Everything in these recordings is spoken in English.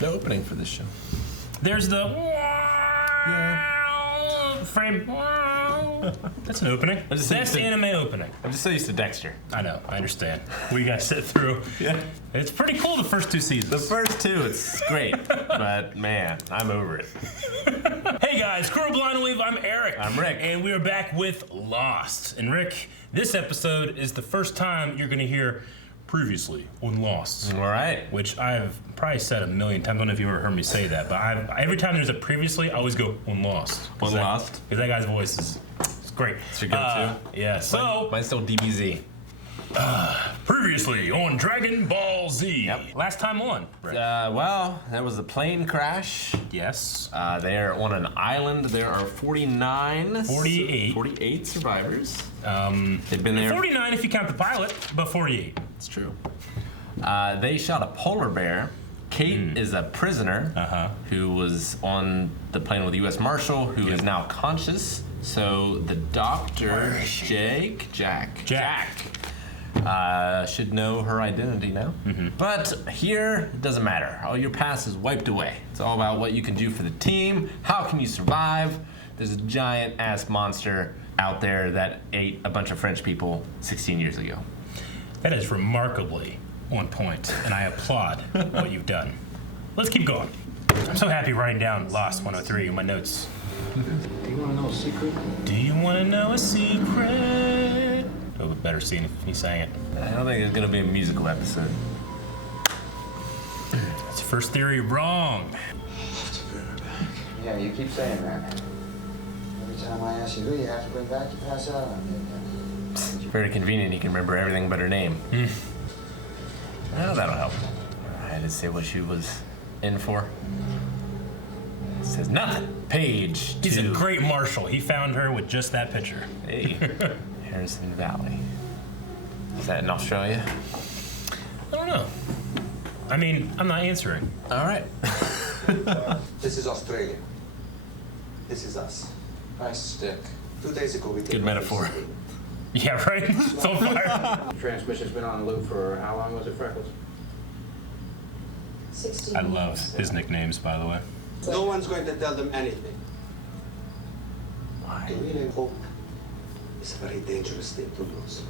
the opening for this show. There's the frame. That's an opening. That's the anime opening. I'm just so used to Dexter. I know, I understand. We gotta sit through. Yeah. It's pretty cool the first 2 seasons. The first 2, it's great. But man, I'm over it. Hey guys, Crew of Blind Wave, I'm Eric. I'm Rick. And we are back with Lost. And Rick, this episode is the first time you're gonna hear previously on Lost. All right. Which I've probably said a million times. I don't know if you ever heard me say that, but every time there's a previously, I always go on Lost. On Lost? Because that guy's voice is great. It's your go-to? Yeah, so... Mine's still DBZ. Previously on Dragon Ball Z. Yep. Last time on, Rick. Well, there was a plane crash. Yes. They're on an island. There are 48 survivors. They've been there. 49 if you count the pilot, but 48. It's true. They shot a polar bear. Kate is a prisoner who was on the plane with the U.S. Marshal, who is now conscious. So the doctor, Jack, should know her identity now. But here, it doesn't matter. All your past is wiped away. It's all about what you can do for the team. How can you survive? There's a giant-ass monster out there that ate a bunch of French people 16 years ago. That is remarkably on point, and I applaud what you've done. Let's keep going. I'm so happy writing down Lost 103 in my notes. Do you want to know a secret? Do you want to know a secret? Oh, better scene if he sang it. I don't think it's going to be a musical episode. That's your first theory wrong. Yeah, you keep saying that. Every time I ask you who you have to bring back, you pass out on me again. Very convenient. You can remember everything but her name. Well, that'll help. I had to say what she was in for. It says nothing. Page 2. He's a great marshal. He found her with just that picture. Hey, Harrison Valley. Is that in Australia? I don't know. I mean, I'm not answering. All right. This is Australia. This is us. Nice stick. 2 days ago we Good metaphor. Yeah, right? It's on fire. Transmission's been on loop for how long was it, Freckles? 16 I love his nicknames, by the way. No one's going to tell them anything. Why? To really hope is a very dangerous thing to lose.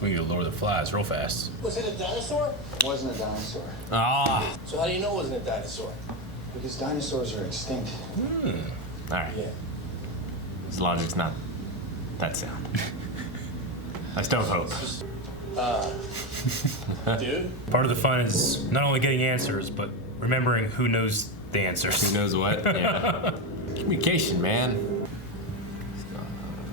We need to lower the flies real fast. Was it a dinosaur? It wasn't a dinosaur. Ah. So how do you know it wasn't a dinosaur? Because dinosaurs are extinct. All right. Yeah. His logic's not that sound. I still have hope. Dude? Part of the fun is not only getting answers, but remembering who knows the answers. Who knows what? Yeah. Communication, man.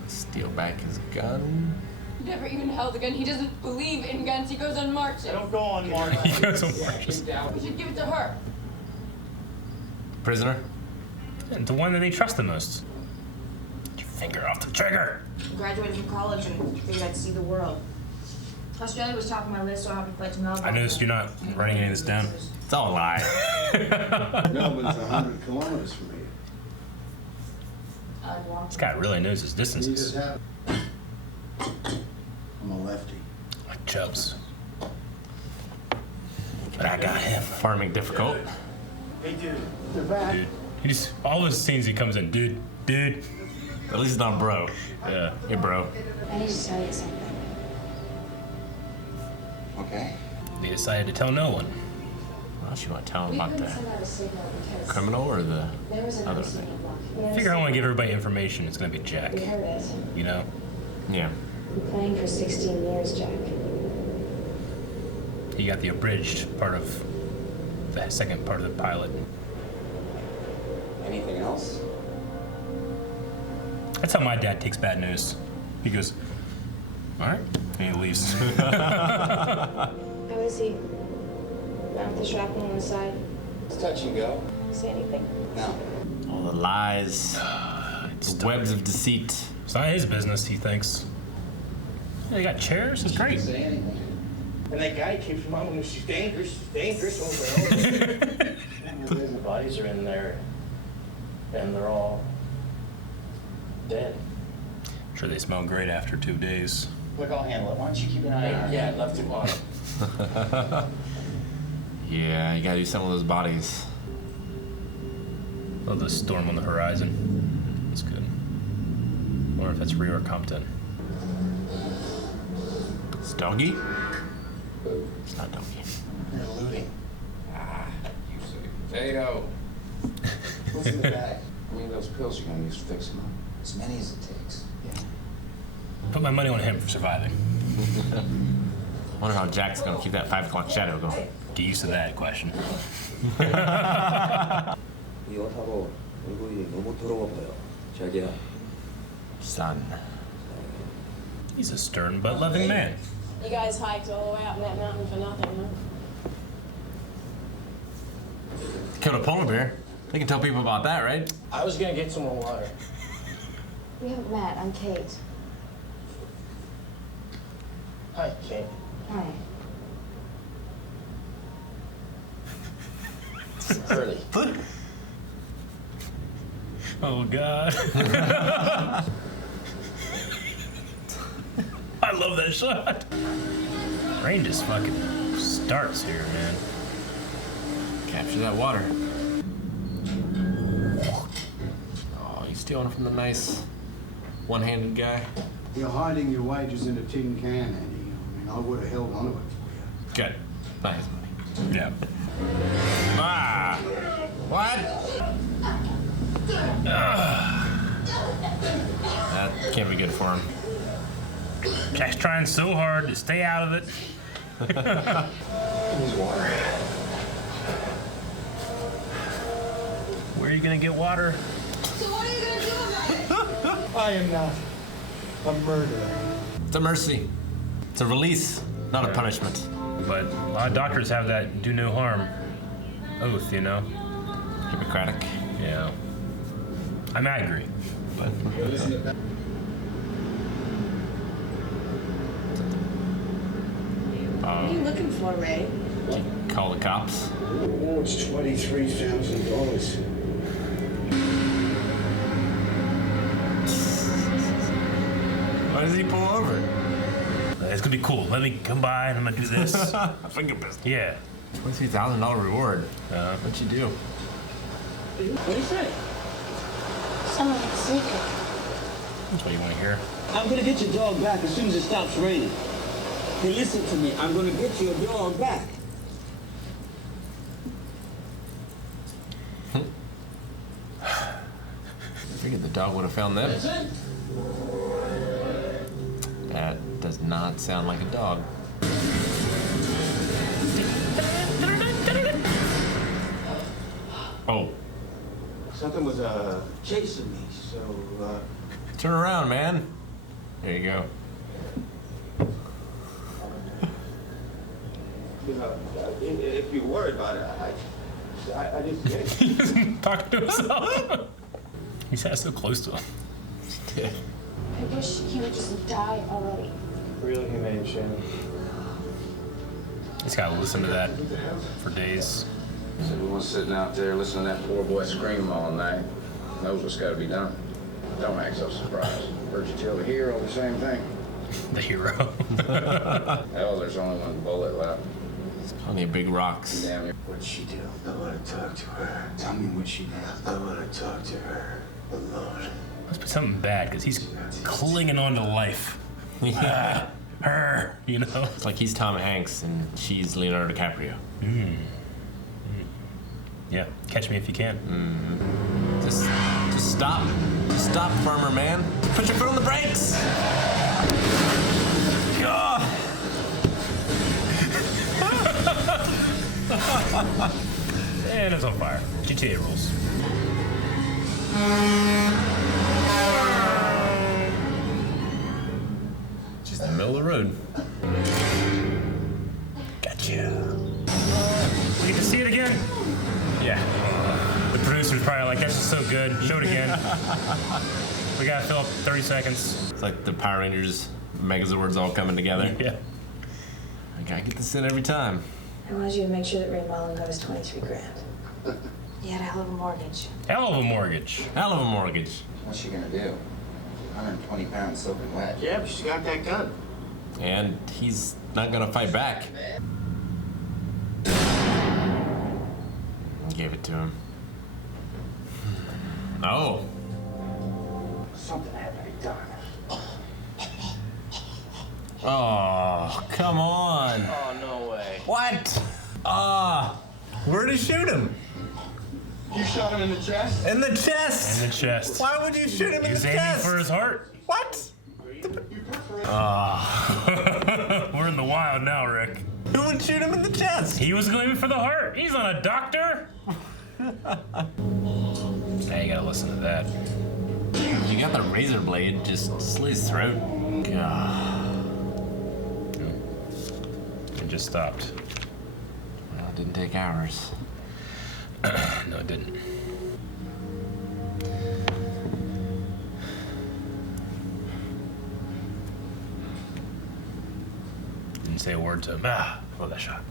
Steal back his gun. He never even held a gun. He doesn't believe in guns. He goes on marches. I don't go on marches. He goes on marches. We should give it to her. Prisoner? And the one that they trust the most. Get your finger off the trigger. I graduated from college and figured I'd see the world. Australia was top of my list, so I hopped a flight to Melbourne. I noticed you're not writing any of this down. It's all a lie. Melbourne's 100 kilometers from here. I'd walk. This guy really knows his You just distances. have. I'm a lefty. Like Chubbs. But I got him. Farming difficult. Hey, dude. They're back. Dude. He's all those scenes he comes in, dude. At least it's not bro. Yeah. Hey, bro. I need to tell you something. Okay. They decided to tell no one. What else you want to tell him We about couldn't the send out a signal because criminal or the there was an other accident thing? block. I figure I want to give everybody information. It's going to be Jack. We heard it. You know? Yeah. Been playing for 16 years, Jack. He got the abridged part of the second part of the pilot. Anything else? That's how my dad takes bad news. He goes, all right, and he leaves. How is he? Found the shrapnel on the side. It's touch and go. Say anything? No. All the lies, the webs of deceit. It's not his business, he thinks. Yeah, they got chairs? It's great. Say anything. And that guy keeps reminding me she's dangerous over and the bodies are in there, and they're all dead. Sure, they smell great after 2 days. Look, I'll handle it. Why don't you keep an eye on it? Yeah, left him on it. Yeah, you gotta do something with those bodies. Oh, the storm on the horizon. That's good. I wonder if that's Rio or Compton. It's Doggy? It's not Doggy. You're looting. You say potato. What's in the bag? I mean, those pills you're gonna use to fix him up. As many as it takes. Yeah. Put my money on him for surviving. I wonder how Jack's gonna keep that 5 o'clock shadow going. Get used to that question. 이 여사고 얼굴이 너무 더러워 보여. 자기야. Son. He's a stern but loving man. You guys hiked all the way out in that mountain for nothing, huh? Killed a polar bear. They can tell people about that, right? I was gonna get some more water. We haven't met. I'm Kate. Hi, Kate. Hi. Early. Oh, God. I love that shot. Rain just fucking starts here, man. Capture that water. Oh, you stealing from the nice one-handed guy? You're hiding your wages in a tin can, Annie. I mean, I would have held onto it for you. Good. Not his money. Yeah. Ah! What? That can't be good for him. Jack's trying so hard to stay out of it. Here's water. Where are you gonna get water? So what are you gonna do about it? I am not a murderer. It's a mercy. It's a release, not a punishment. But a lot of doctors have that do no harm oath, you know? Hippocratic. Yeah. I mean, I agree. But What are you looking for, Ray? Call the cops. Oh, it's $23,000. Why does he pull over? it's gonna be cool. Let me come by and I'm gonna do this. Finger pistol. Yeah. $23,000 reward. What'd you do? What do you say? Someone's secret. That's what you want to hear. I'm gonna get your dog back as soon as it stops raining. Hey, listen to me. I'm gonna get your dog back. I figured the dog would have found them. That does not sound like a dog. Oh. Something was chasing me, so Turn around, man. There you go. you know, if you're worried about it, I just get it. He's talking to himself. He sat so close to him. Yeah. I wish he would just die already. Real humane, Shannon. He's gotta listen to that for days. So we want sitting out there listening to that poor boy scream all night. Knows what's got to be done. Don't act so surprised. Heard you tell the hero the same thing. The hero. Hell, there's only one bullet left. There's plenty of big rocks. Damn you. What'd she do? I want to talk to her. Tell me what she did. I want to talk to her alone. Must be something bad because he's clinging on to life. Yeah. Her, you know. It's like he's Tom Hanks and she's Leonardo DiCaprio. Yeah, catch me if you can. Just stop. Just stop, farmer man. Put your foot on the brakes. God. And it's on fire. GTA rules. Just in the middle of the road. Gotcha. We get to see it again? Yeah. The producer's probably like, that's just so good. Show it again. We gotta fill up 30 seconds. It's like the Power Rangers Megazords all coming together. Yeah. I gotta get this in every time. I wanted you to make sure that Ray Mullen got his 23 grand. He had a hell of a mortgage. Hell of a mortgage. Hell of a mortgage. What's she gonna do? 120 pounds soaking wet. Yeah, but she's got that gun. And he's not gonna fight back. Gave it to him. Oh. Something had to be done. Oh, come on. Oh, no way. What? Where'd he shoot him? You shot him in the chest? In the chest. In the chest. Why would you shoot him in He's the aiming chest? for his heart. What? We're in the wild now, Rick. Who would shoot him in the chest? He was aiming for the heart. He's not a doctor. Now you gotta listen to that. You got the razor blade, just slit his throat. God. It just stopped. Well, it didn't take hours. No, it didn't. Didn't say a word to him. Love that shot.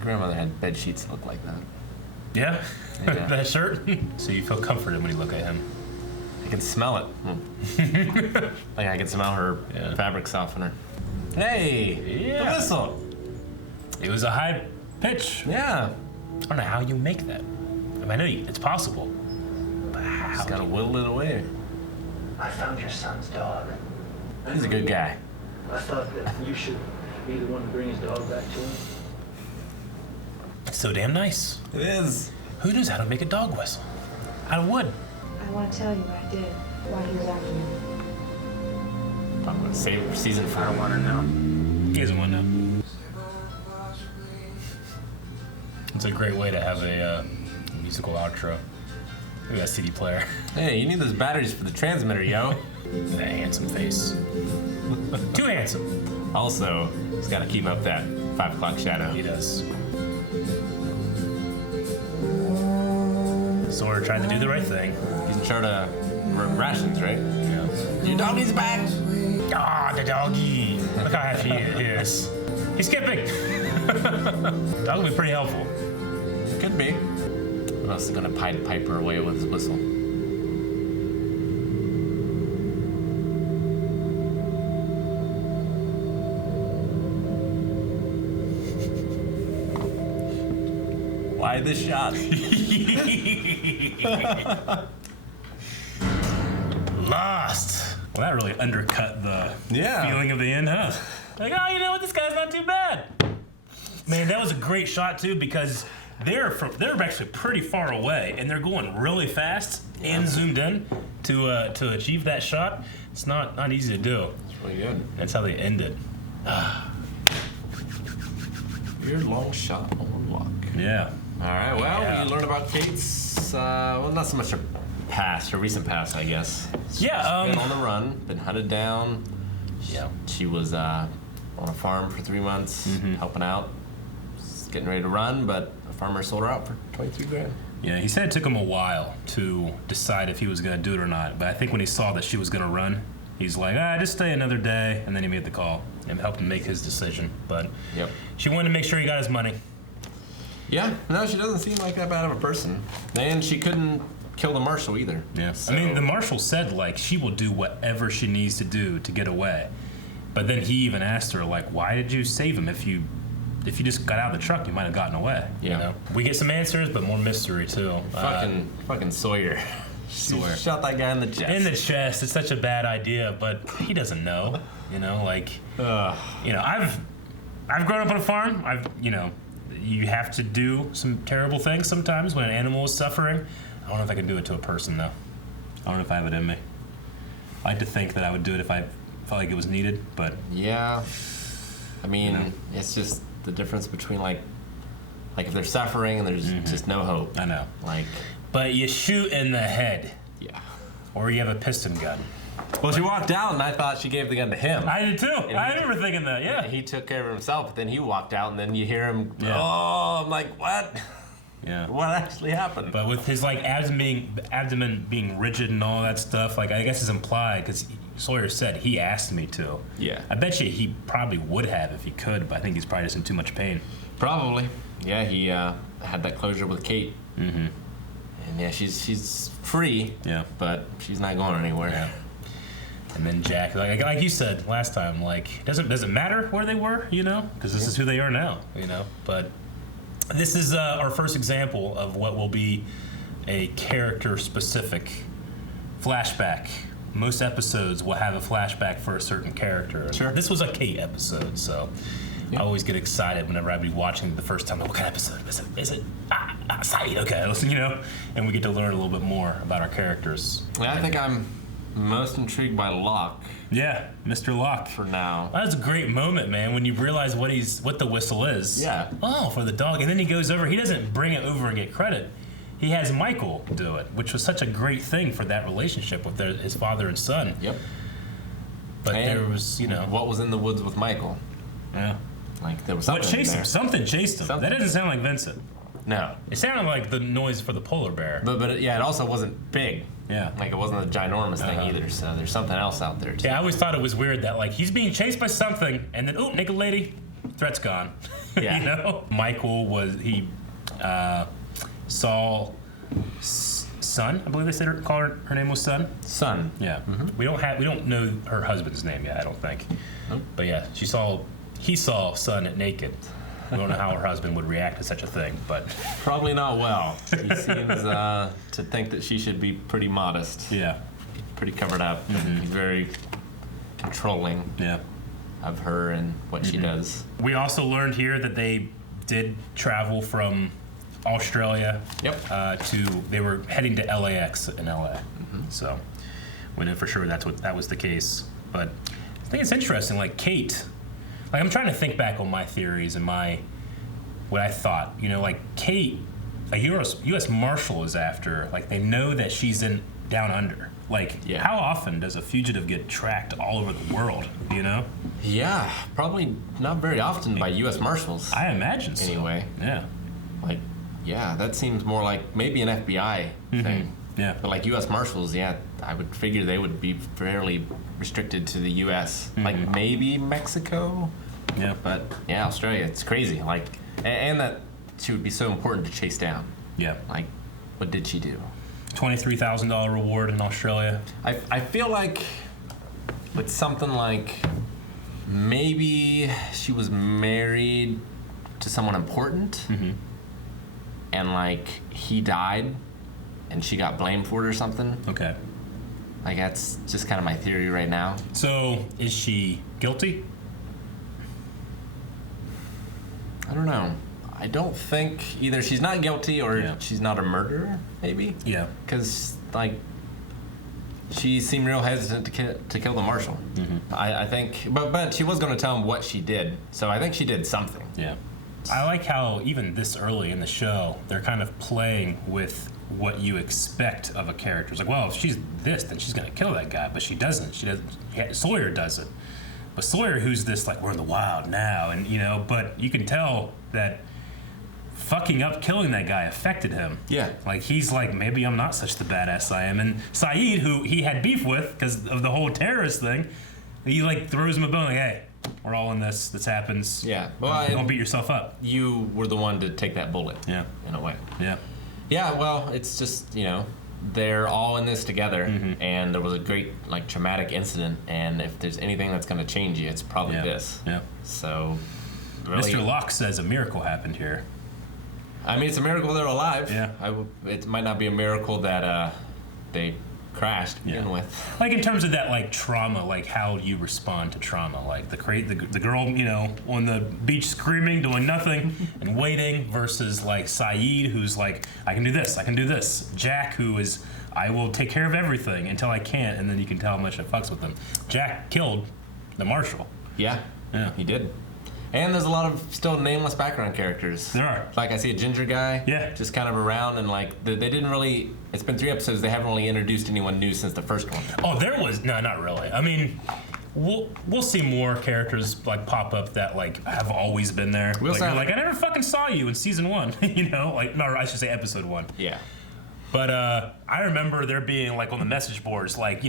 Grandmother had bed sheets that looked like that. Yeah? Yeah. That shirt? So you feel comforted when you look at him. I can smell it. Like I can smell her fabric softener. Hey! Yeah. The whistle! It was a high pitch. Yeah. I don't know how you make that. I mean, I know it's possible. But how? Just gotta whittle it away. I found your son's dog. He's a good guy. I thought that you should be the one to bring his dog back to him. It's so damn nice. It is. Who knows how to make a dog whistle? Out of wood. I want to tell you what I did while he was after me. I'm gonna save it for season 4. I don't want to know. He doesn't want to know. It's a great way to have a musical outro. Look at that CD player. Hey, you need those batteries for the transmitter, yo. That handsome face. Too handsome. Also, he's gotta keep up that 5 o'clock shadow. He does. Sawyer tried to do the right thing. He's in charge of rations, right? Yeah. Your doggy's back! Ah, the doggy. Look how happy he is. He's skipping. Dog will be pretty helpful. Could be. What else is gonna Pied Piper away with his whistle? Why this shot? Lost. Well, that really undercut the feeling of the end, huh? Like, oh, you know what? This guy's not too bad. Man, that was a great shot too because they're actually pretty far away and they're going really fast and zoomed in to achieve that shot. It's not easy to do. It's really good. That's how they ended. Weird long shot on walk. Yeah. All right. Well, we learned about Kate's. Well, not so much her past, her recent past, I guess. She's been on the run, been hunted down. Yeah. She was on a farm for 3 months, helping out, just getting ready to run, but a farmer sold her out for 23 grand. Yeah, he said it took him a while to decide if he was going to do it or not. But I think when he saw that she was going to run, he's like, just stay another day. And then he made the call and helped him make his decision. But she wanted to make sure he got his money. Yeah, no, she doesn't seem like that bad of a person. And she couldn't kill the marshal either. Yeah. So. I mean, the marshal said, like, she will do whatever she needs to do to get away. But then he even asked her, like, why did you save him? If you just got out of the truck, you might have gotten away. Yeah. You know? We get some answers, but more mystery, too. Fucking Sawyer. Sawyer. Shot that guy in the chest. In the chest. It's such a bad idea, but he doesn't know. You know, like, you know, I've grown up on a farm. You have to do some terrible things sometimes when an animal is suffering. I don't know if I can do it to a person, though. I don't know if I have it in me. I like to think that I would do it if I felt like it was needed, but... Yeah. I mean, it's just the difference between, like if they're suffering and there's just no hope. I know. Like... But you shoot in the head. Yeah. Or you have a piston gun. Well, she walked out, and I thought she gave the gun to him. I did, too. I remember thinking that, yeah. He took care of himself, but then he walked out, and then you hear him, I'm like, what? Yeah. What actually happened? But with his, like, abdomen being rigid and all that stuff, like, I guess it's implied, because Sawyer said he asked me to. Yeah. I bet you he probably would have if he could, but I think he's probably just in too much pain. Probably. Yeah, he had that closure with Kate. Mm-hmm. And yeah, she's free. Yeah. But she's not going anywhere. Yeah. And then Jack, like you said last time, like does it matter where they were, you know, because this is who they are now, you know. But this is our first example of what will be a character-specific flashback. Most episodes will have a flashback for a certain character. Sure. This was a Kate episode, so I always get excited whenever I be watching the first time. Like, what kind of episode is it? Saeed. Okay, listen, and we get to learn a little bit more about our characters. Yeah, I think I'm most intrigued by Locke. Yeah, Mr. Locke. For now. That was a great moment, man, when you realize what the whistle is. Yeah. Oh, for the dog. And then he goes over. He doesn't bring it over and get credit. He has Michael do it, which was such a great thing for that relationship with his father and son. Yep. But and there was, what was in the woods with Michael? Yeah. Like, there was something What chased in him? Something chased him. Something. That doesn't sound like Vincent. No. It sounded like the noise for the polar bear. But it also wasn't big. Yeah. Like, it wasn't a ginormous thing either, so there's something else out there, too. Yeah, I always thought it was weird that, like, he's being chased by something, and then, naked lady, threat's gone. Yeah. Michael saw Sun, I believe they said her name was Sun. Sun. Yeah. Mm-hmm. We don't know her husband's name yet, I don't think. Nope. But yeah, he saw Sun naked. We don't know how her husband would react to such a thing, but probably not well. He seems to think that she should be pretty modest. Yeah. Pretty covered up. Mm-hmm. He's very controlling. Yeah. Of her and what she does. We also learned here that they did travel from Australia. Yep. They were heading to LAX in LA. Mm-hmm. So we know for sure that was the case. But I think it's interesting, like Kate. Like, I'm trying to think back on my theories and what I thought. Like Kate, a U.S. Marshal is after her. Like, they know that she's down under. Like, how often does a fugitive get tracked all over the world, Yeah, probably not very often by U.S. Marshals. I imagine so. Anyway. Yeah. Like, yeah, that seems more like maybe an FBI thing. Yeah. But like U.S. Marshals, yeah, I would figure they would be fairly restricted to the U.S. Like maybe Mexico. Yeah. But yeah, Australia, it's crazy. Like, and that she would be so important to chase down. Yeah. Like, what did she do? $23,000 reward in Australia. I feel like it's something like maybe she was married to someone important, and like he died, and she got blamed for it or something. Okay. Like, that's just kind of my theory right now. So is she guilty? I don't know. I don't think either she's not guilty or she's not a murderer, maybe. Yeah. Because, like, she seemed real hesitant to kill the marshal. I think, but she was going to tell him what she did, so I think she did something. Yeah. I like how even this early in the show, they're kind of playing with what you expect of a character. It's like, well, if she's this, then she's going to kill that guy, but she doesn't. Sawyer does it. But Sawyer, who's this, like, we're in the wild now, and, but you can tell that fucking up killing that guy affected him. Yeah. Like, he's like, maybe I'm not such the badass I am. And Saeed, who he had beef with because of the whole terrorist thing, he, like, throws him a bone, like, hey, we're all in this. This happens. Yeah. Well, don't beat yourself up. You were the one to take that bullet. Yeah. In a way. Yeah. Yeah, well, it's just, they're all in this together, and there was a great, like, traumatic incident, and if there's anything that's going to change you, it's probably this. Yeah. So, really, Mr. Locke says a miracle happened here. I mean, it's a miracle they're alive. Yeah. It might not be a miracle that they crashed to begin with. Like, in terms of that, like, trauma, like, how you respond to trauma. Like, the girl, on the beach screaming, doing nothing, and waiting, versus, like, Saeed, who's like, I can do this, I can do this. Jack, who is, I will take care of everything until I can't, and then you can tell how much it fucks with him. Jack killed the marshal. Yeah. He did. And there's a lot of still nameless background characters. There are. Like, I see a ginger guy. Yeah. Just kind of around, and like they didn't really. It's been 3 episodes. They haven't really introduced anyone new since the first one. Oh, there was no, not really. I mean, we'll see more characters like pop up that like have always been there. Like, you're like, I never fucking saw you in season 1. Like, no, I should say episode 1. Yeah. But I remember there being, like, on the message boards, like,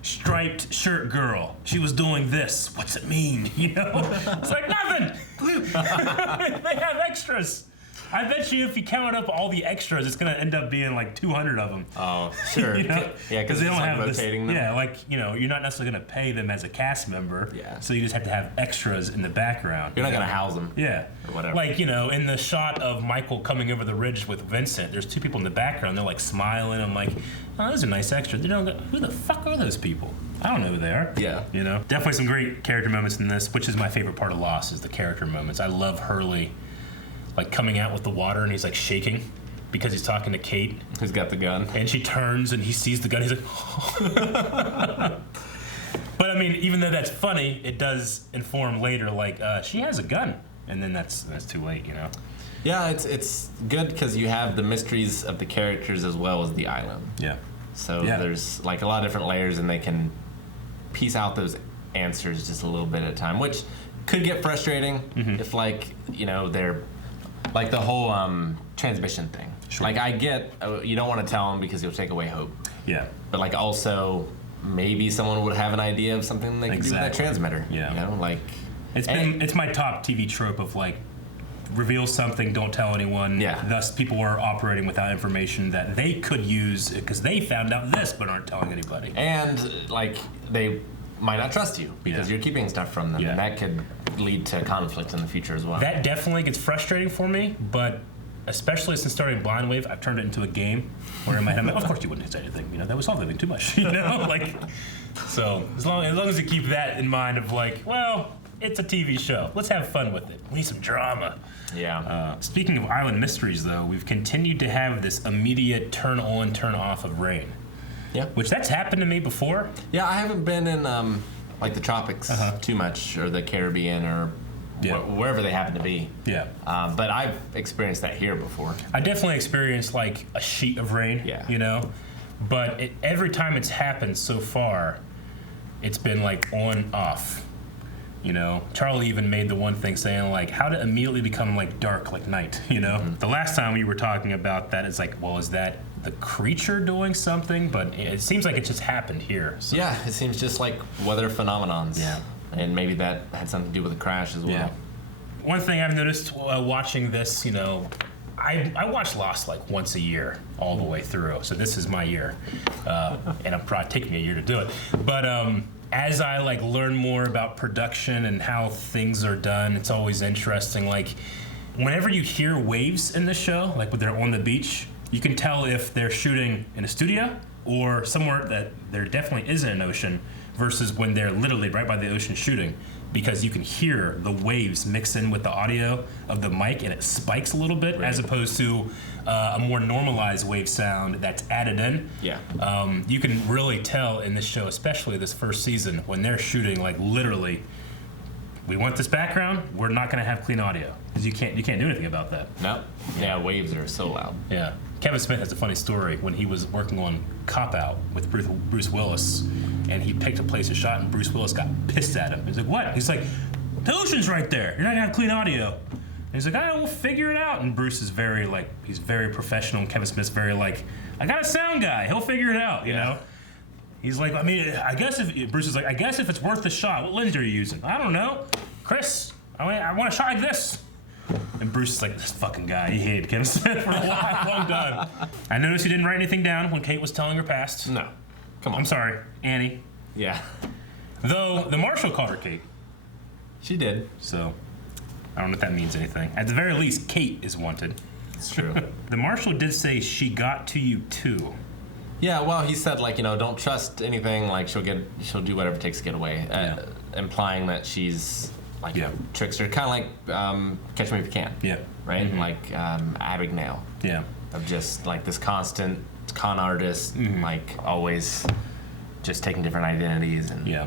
striped shirt girl. She was doing this. What's it mean? It's like, nothing. They have extras. I bet you if you counted up all the extras, it's gonna end up being like 200 of them. Oh, sure. You know? Yeah, because they don't like have rotating this. them. Yeah, like you're not necessarily gonna pay them as a cast member. Yeah. So you just have to have extras in the background. You're not gonna house them. Yeah. Or whatever. Like in the shot of Michael coming over the ridge with Vincent, there's two people in the background. They're like smiling. I'm like, oh, those are nice extras. They don't go, who the fuck are those people? I don't know who they are. Yeah. Definitely some great character moments in this, which is my favorite part of Lost, is the character moments. I love Hurley, like coming out with the water and he's like shaking because he's talking to Kate. Who's got the gun. And she turns and he sees the gun. He's like, but I mean, even though that's funny, it does inform later, like, she has a gun. And then that's too late, Yeah, it's good because you have the mysteries of the characters as well as the island. Yeah. So there's like a lot of different layers and they can piece out those answers just a little bit at a time, which could get frustrating if they're like the whole transmission thing. Sure. Like I get you don't want to tell them because you'll take away hope. Yeah. But like also maybe someone would have an idea of something they could do with that transmitter. Yeah. Like it's my top TV trope of like reveal something, don't tell anyone. Yeah. Thus, people are operating without information that they could use because they found out this but aren't telling anybody. And like they might not trust you because you're keeping stuff from them, and that could lead to conflict in the future as well. That definitely gets frustrating for me, but especially since starting Blind Wave, I've turned it into a game where in my head, of course you wouldn't say anything. That was something too much. Like so. As long as you keep that in mind of like, well, it's a TV show. Let's have fun with it. We need some drama. Yeah. Speaking of island mysteries, though, we've continued to have this immediate turn on, turn off of rain. Yeah. Which that's happened to me before. Yeah, I haven't been in like the tropics too much, or the Caribbean, or wherever they happen to be. Yeah. But I've experienced that here before. I definitely experienced like a sheet of rain. Yeah. But every time it's happened so far, it's been like on, off. Charlie even made the one thing saying like how to immediately become like dark like night. The last time we were talking about that, it's like, well, is that the creature doing something? But it seems like it just happened here. So. Yeah, it seems just like weather phenomenons. Yeah. And maybe that had something to do with the crash as well. Yeah. One thing I've noticed watching this, I watch Lost like once a year all the way through. So this is my year, and it'll probably take me a year to do it. But as I like learn more about production and how things are done, it's always interesting. Like whenever you hear waves in the show, like when they're on the beach, you can tell if they're shooting in a studio or somewhere that there definitely isn't an ocean, versus when they're literally right by the ocean shooting, because you can hear the waves mix in with the audio of the mic and it spikes a little bit, as opposed to a more normalized wave sound that's added in. Yeah. You can really tell in this show, especially this first season, when they're shooting like literally, we want this background, we're not going to have clean audio, because you can't do anything about that. No. Yeah, waves are so loud. Yeah. Kevin Smith has a funny story when he was working on Cop Out with Bruce Willis, and he picked a place to shot, and Bruce Willis got pissed at him. He's like, what? He's like, the ocean's right there. You're not gonna have clean audio. And he's like, we'll figure it out. And Bruce is very like, he's very professional, and Kevin Smith's very like, I got a sound guy. He'll figure it out, you know? He's like, I mean, I guess if, Bruce is like, I guess if it's worth the shot, what lens are you using? I don't know. Chris, I want a shot like this. And Bruce is like, this fucking guy. He hated Kevin Smith for a long time. I noticed he didn't write anything down when Kate was telling her past. No. Come on. I'm sorry, Annie. Yeah. Though the marshal called her Kate. She did. So, I don't know if that means anything. At the very least, Kate is wanted. It's true. The marshal did say she got to you too. Yeah, well, he said, like, don't trust anything. Like, she'll do whatever it takes to get away. Implying that she's, like, trickster. Kind of like Catch Me If You Can. Yeah. Right? Mm-hmm. Like Abagnale. Yeah. Of just, like, this constant con artist, like, always just taking different identities. And yeah.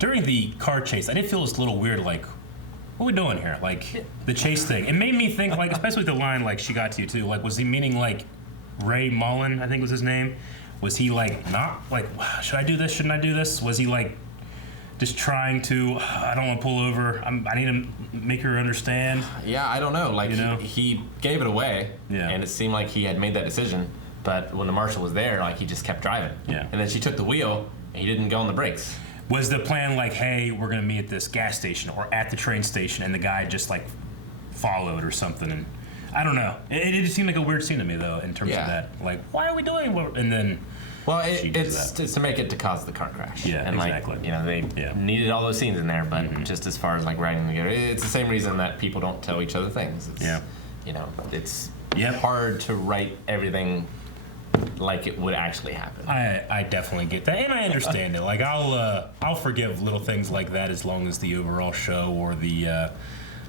During the car chase, I did feel this little weird, like, what are we doing here? Like, the chase thing. It made me think, like, especially the line, like, she got to you too. Like, was he meaning, like, Ray Mullen, I think was his name? Was he, like, not, like, should I do this? Shouldn't I do this? Was he, like, just trying to, I don't want to pull over. I need to make her understand. Yeah, I don't know. Like, he gave it away, and it seemed like he had made that decision. But when the marshal was there, like, he just kept driving. Yeah. And then she took the wheel, and he didn't go on the brakes. Was the plan like, hey, we're going to meet at this gas station or at the train station, and the guy just, like, followed or something? And I don't know. It just seemed like a weird scene to me, though, in terms of that. Like, why are we doing what? And then, well, it's to make it to cause the car crash. Yeah, and exactly. Like, you know, they needed all those scenes in there, but just as far as like writing together, it's the same reason that people don't tell each other things. It's, you know, it's hard to write everything like it would actually happen. I definitely get that, and I understand it. Like I'll forgive little things like that as long as the overall show or the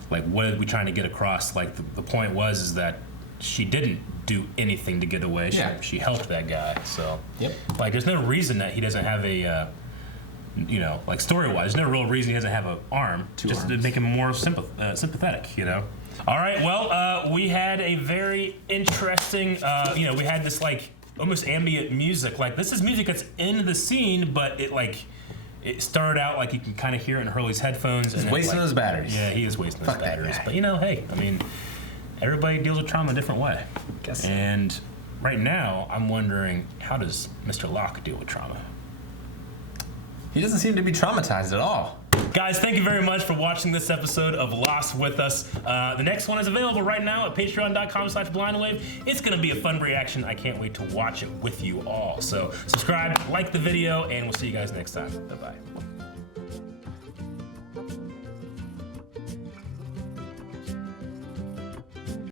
like what are we trying to get across. Like the point is that she didn't do anything to get away. She helped that guy. So like there's no reason that he doesn't have a you know, like story-wise, there's no real reason he doesn't have an arm, just to make him more sympathetic, you know. All right, well, we had a very interesting, you know, we had this like almost ambient music. Like this is music that's in the scene, but it started out like you can kind of hear it in Hurley's headphones. He's wasting his batteries. Yeah, he is wasting his batteries. But you know, hey, I mean, everybody deals with trauma a different way. Guess so. And right now, I'm wondering, how does Mr. Locke deal with trauma? He doesn't seem to be traumatized at all. Guys, thank you very much for watching this episode of Lost with us. The next one is available right now at patreon.com/blindwave. It's going to be a fun reaction. I can't wait to watch it with you all. So subscribe, like the video, and we'll see you guys next time. Bye-bye.